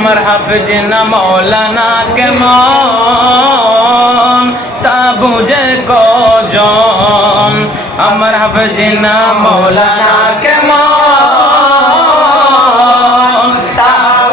আমার হাফেজিনা মৌলানা কেমন তা বুঝে কজন, আমার হাফেজিনা মৌলানা কেমন তা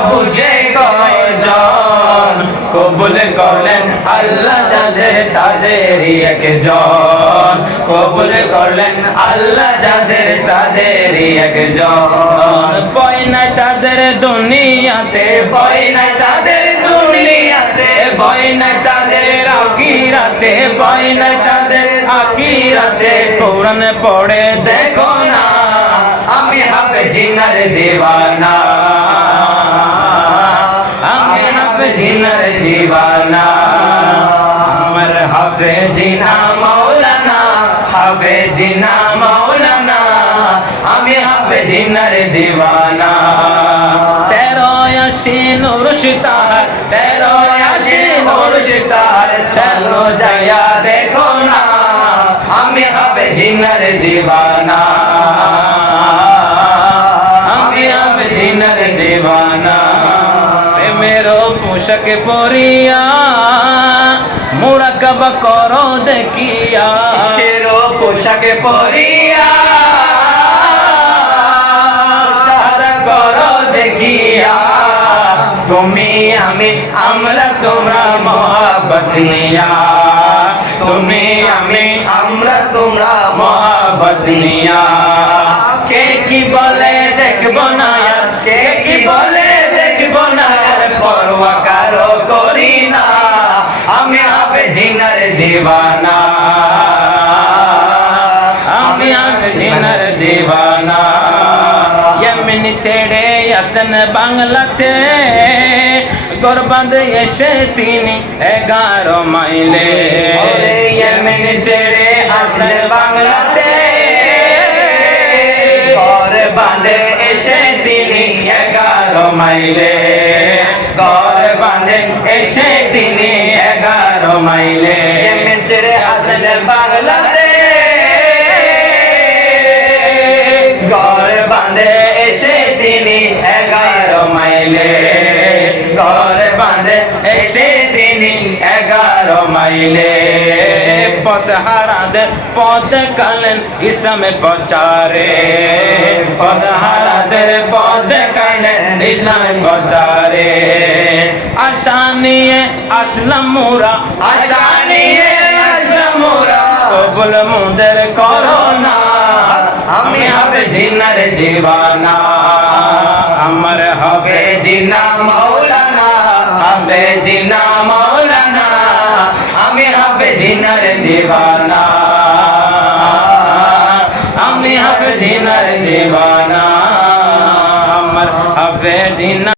বুঝে কজন। কবুল করলেন আল্লাহ যাদের তাদেরই একজন, কবুল করলেন আল্লাহ যাদের তাদেরই একজন। ভয় নাই তাদের দুনিয়াতে, ভয় নাই তাদের দুনিয়াতে, ভয় নাই তাদের আখিরাতে, ভয় নাই তাদের আখিরাতে। কোরআন পড়ে দেখো না আমি হাফেজিনার দিওয়ানা, আমি হাফেজিনার দিওয়ানা। আমার হাফেজিনা মৌলানা, হাফেজিনা মৌলানা, আমি হাফেজিনার দিওয়ানা। 1380 নূর সিতার, 1380 নূর সিতার, চলো যায়া দেখো না আমি হাফেজিনার দিওয়ানা, আমি হাফেজিনার দিওয়ানা। প্রেমেরও পোশাক পরিয়া মুরাকাবা করো দেখিয়া, ইশকেরও পোশাক পরিয়া সারা করো দেখিয়া। তুমি আমি আমরা তোমরা মহব্বত নিয়া, তুমি আমি আমরা তোমরা মহব্বত নিয়া। কে কি বলে দেখবো না, কে কি বলে দেখবো না, পরোয়া কারো করি না আমি হাফেজিনার দিওয়ানা, আমি হাফেজিনার দিওয়ানা। ইয়ামিন ছেড়ে আসলেন বাংলাতে, ঘর বাঁধে এসে তিনি 11 মাইলে। ইয়ামিন ছেড়ে আসলেন বাংলাতে, ঘর বাঁধে এসে তিনি 11 মাইলে, ঘর বাঁধে এসে তিনি 11 মাইলে। ইয়ামিন ছেড়ে আসলেন বাংলাতে, ঘর বাঁধে এসে তিনি 11 মাইলে, ঘর বাঁধে এসে তিনি 11 মাইলে। পথ হারাদের পথ কালেন ইসলামের প্রচারে, পথ হারাদের পথ কালেন ইসলামের প্রচারে। আশা নিয়ে আসলাম মোরা, আশা নিয়ে আসলাম মোরা, কবুল মোদের করোনা আমি হাফেজিনার দিওয়ানা, আমার হাফেজিনা মৌলানা, হাফেজিনা মৌলানা, আমি হাফেজিনার দিওয়ানা, আমি হাফেজিনার দিওয়ানা।